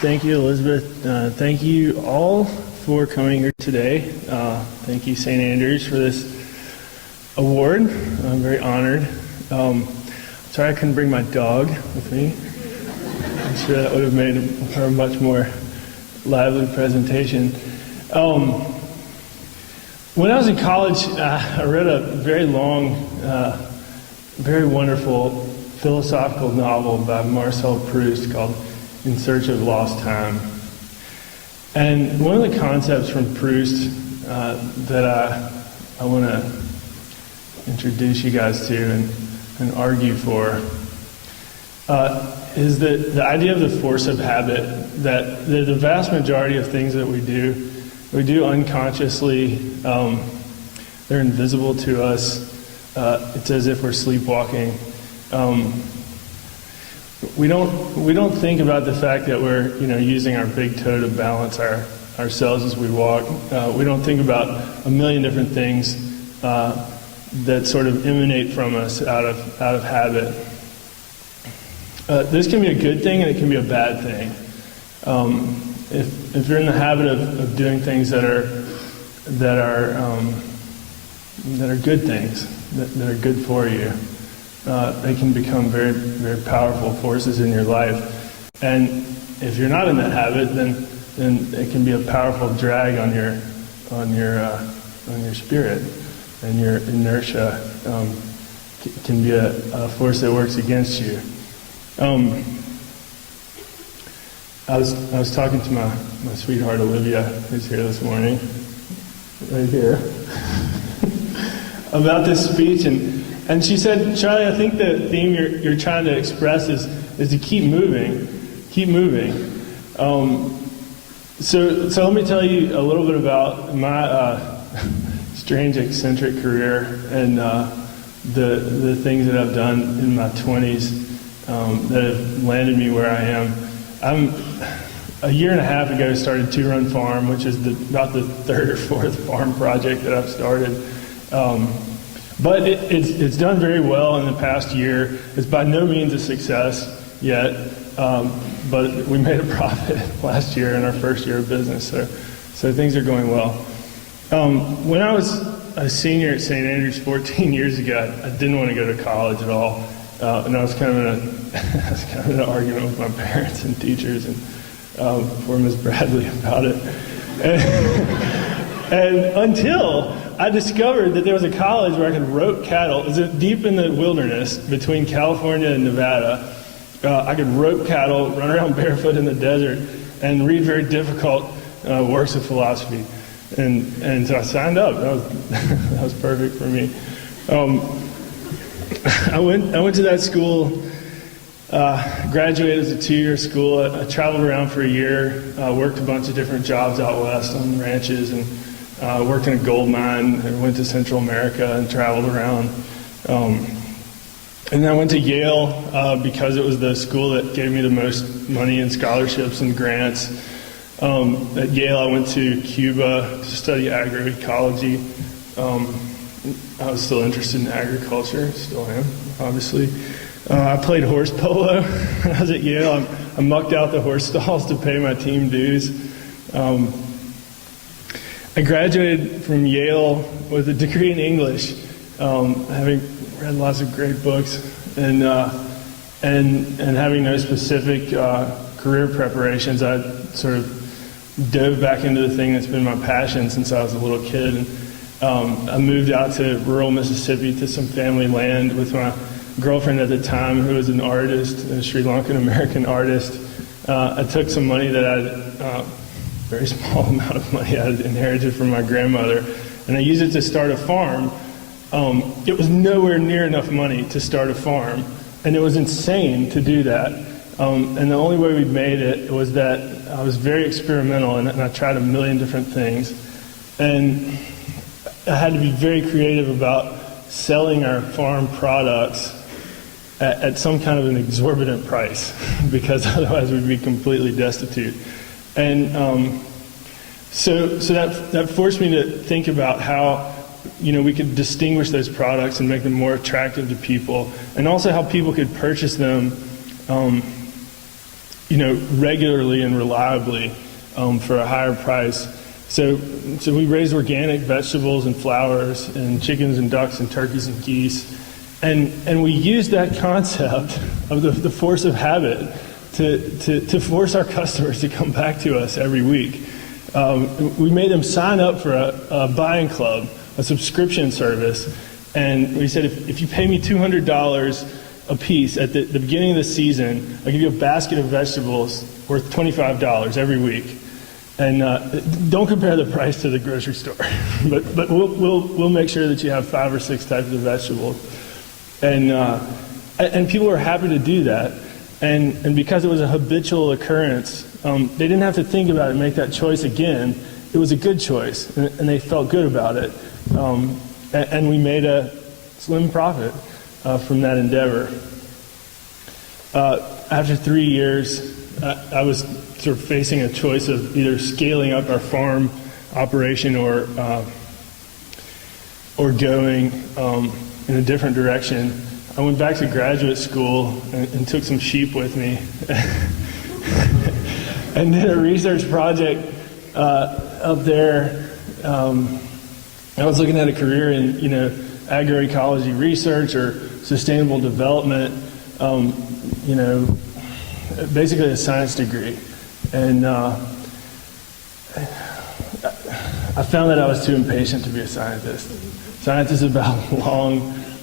Thank you, Elizabeth. Thank you all for coming here today. Thank you, St. Andrews, for this award. I'm very honored. Sorry I couldn't bring my dog with me. I'm sure that would have made for a much more lively presentation. When I was in college, I read a very long, very wonderful philosophical novel by Marcel Proust called In Search of Lost Time. And one of the concepts from Proust that I want to introduce you guys to and argue for is the idea of the force of habit, that the vast majority of things that we do unconsciously. They're invisible to us. It's as if we're sleepwalking. We don't think about the fact that we're using our big toe to balance ourselves as we walk. We don't think about a million different things that sort of emanate from us out of habit. This can be a good thing and it can be a bad thing. If you're in the habit of doing things that are good things, that are good for you, they can become very, very powerful forces in your life. And if you're not in that habit, then it can be a powerful drag on your spirit, and your inertia can be a force that works against you. I was talking to my sweetheart Olivia, who's here this morning, right here, about this speech, and she said, Charlie, I think the theme you're trying to express is to keep moving. So let me tell you a little bit about my strange, eccentric career and the things that I've done in my 20s that have landed me where I am. A year and a half ago, started Two Run Farm, which is about the third or fourth farm project that I've started. But it's done very well in the past year. It's by no means a success yet, but we made a profit last year in our first year of business, so things are going well. When I was a senior at St. Andrews 14 years ago, I didn't want to go to college at all, and I was kind of in an argument with my parents and teachers and poor Ms. Bradley about it, and until I discovered that there was a college where I could rope cattle. It's deep in the wilderness between California and Nevada. I could rope cattle, run around barefoot in the desert, and read very difficult works of philosophy. And so I signed up. That was perfect for me. I went to that school, graduated as a 2-year school. I traveled around for a year, worked a bunch of different jobs out west on ranches, and worked in a gold mine, and went to Central America and traveled around. And then I went to Yale because it was the school that gave me the most money in scholarships and grants. At Yale, I went to Cuba to study agroecology. I was still interested in agriculture, still am, obviously. I played horse polo when I was at Yale. I mucked out the horse stalls to pay my team dues. I graduated from Yale with a degree in English, having read lots of great books, and having no specific career preparations. I sort of dove back into the thing that's been my passion since I was a little kid. And I moved out to rural Mississippi to some family land with my girlfriend at the time, who was an artist, a Sri Lankan American artist. I took some money that I very small amount of money I had inherited from my grandmother, and I used it to start a farm. It was nowhere near enough money to start a farm, and it was insane to do that. And the only way we made it was that I was very experimental, and I tried a million different things. And I had to be very creative about selling our farm products at some kind of an exorbitant price, because otherwise we'd be completely destitute. And so that forced me to think about how we could distinguish those products and make them more attractive to people, and also how people could purchase them regularly and reliably for a higher price. So we raised organic vegetables and flowers and chickens and ducks and turkeys and geese. And we used that concept of the force of habit to force our customers to come back to us every week. We made them sign up for a buying club, a subscription service, and we said, if you pay me $200 a piece at the beginning of the season, I'll give you a basket of vegetables worth $25 every week. And don't compare the price to the grocery store, but we'll make sure that you have 5 or 6 types of vegetables. And people were happy to do that. And because it was a habitual occurrence, they didn't have to think about it and make that choice again. It was a good choice, and they felt good about it. And we made a slim profit from that endeavor. After 3 years, I was sort of facing a choice of either scaling up our farm operation or going in a different direction. I went back to graduate school and took some sheep with me and did a research project up there. I was looking at a career in agroecology research or sustainable development, basically a science degree. And I found that I was too impatient to be a scientist. Science is about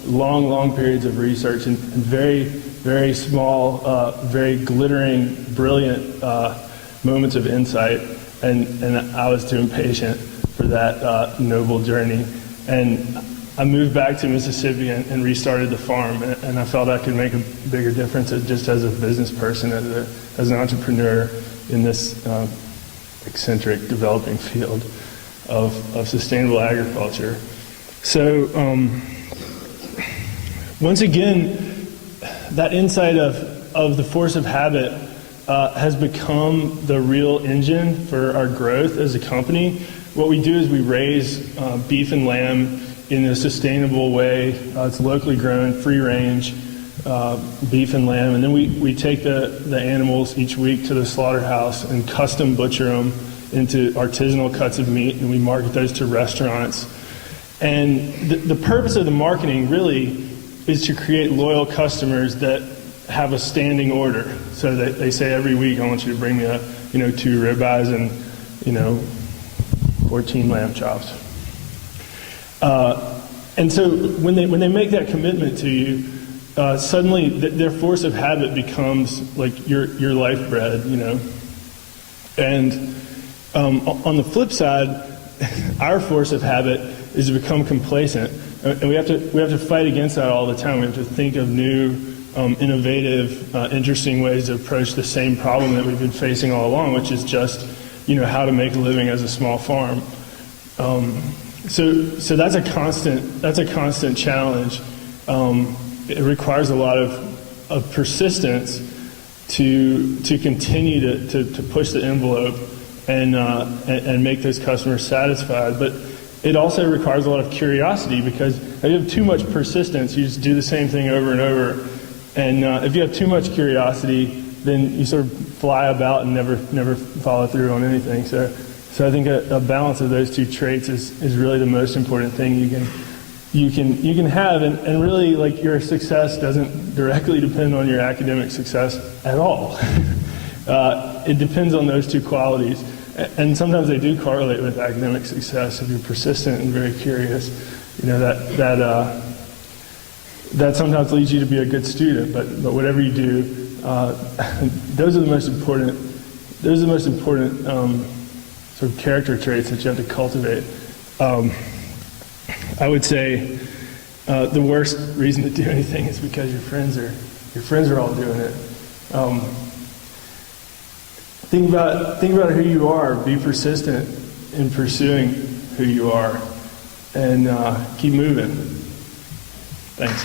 long periods of research and very, very small, very glittering, brilliant moments of insight. And I was too impatient for that noble journey. And I moved back to Mississippi and restarted the farm. And I felt I could make a bigger difference just as a business person, as an entrepreneur in this eccentric developing field of sustainable agriculture. So once again, that insight of the force of habit has become the real engine for our growth as a company. What we do is we raise beef and lamb in a sustainable way. It's locally grown, free range beef and lamb, and then we take the animals each week to the slaughterhouse and custom butcher them into artisanal cuts of meat, and we market those to restaurants. And the purpose of the marketing really is to create loyal customers that have a standing order. So that they say every week, I want you to bring me 2 ribeyes and 14 lamb chops. And so when they make that commitment to you, suddenly their force of habit becomes like your life bread, And on the flip side, our force of habit is to become complacent, and we have to fight against that all the time. We have to think of new, innovative, interesting ways to approach the same problem that we've been facing all along, which is just how to make a living as a small farm. So that's a constant challenge. It requires a lot of persistence to continue to push the envelope and make those customers satisfied. But it also requires a lot of curiosity, because if you have too much persistence, you just do the same thing over and over. And if you have too much curiosity, then you sort of fly about and never follow through on anything. So I think a balance of those two traits is really the most important thing you can have, and really, like, your success doesn't directly depend on your academic success at all. It depends on those two qualities, and sometimes they do correlate with academic success. If you're persistent and very curious, that sometimes leads you to be a good student. But whatever you do, those are the most important. Those are the most important sort of character traits that you have to cultivate. I would say the worst reason to do anything is because your friends are all doing it. Think about who you are. Be persistent in pursuing who you are, and keep moving. Thanks.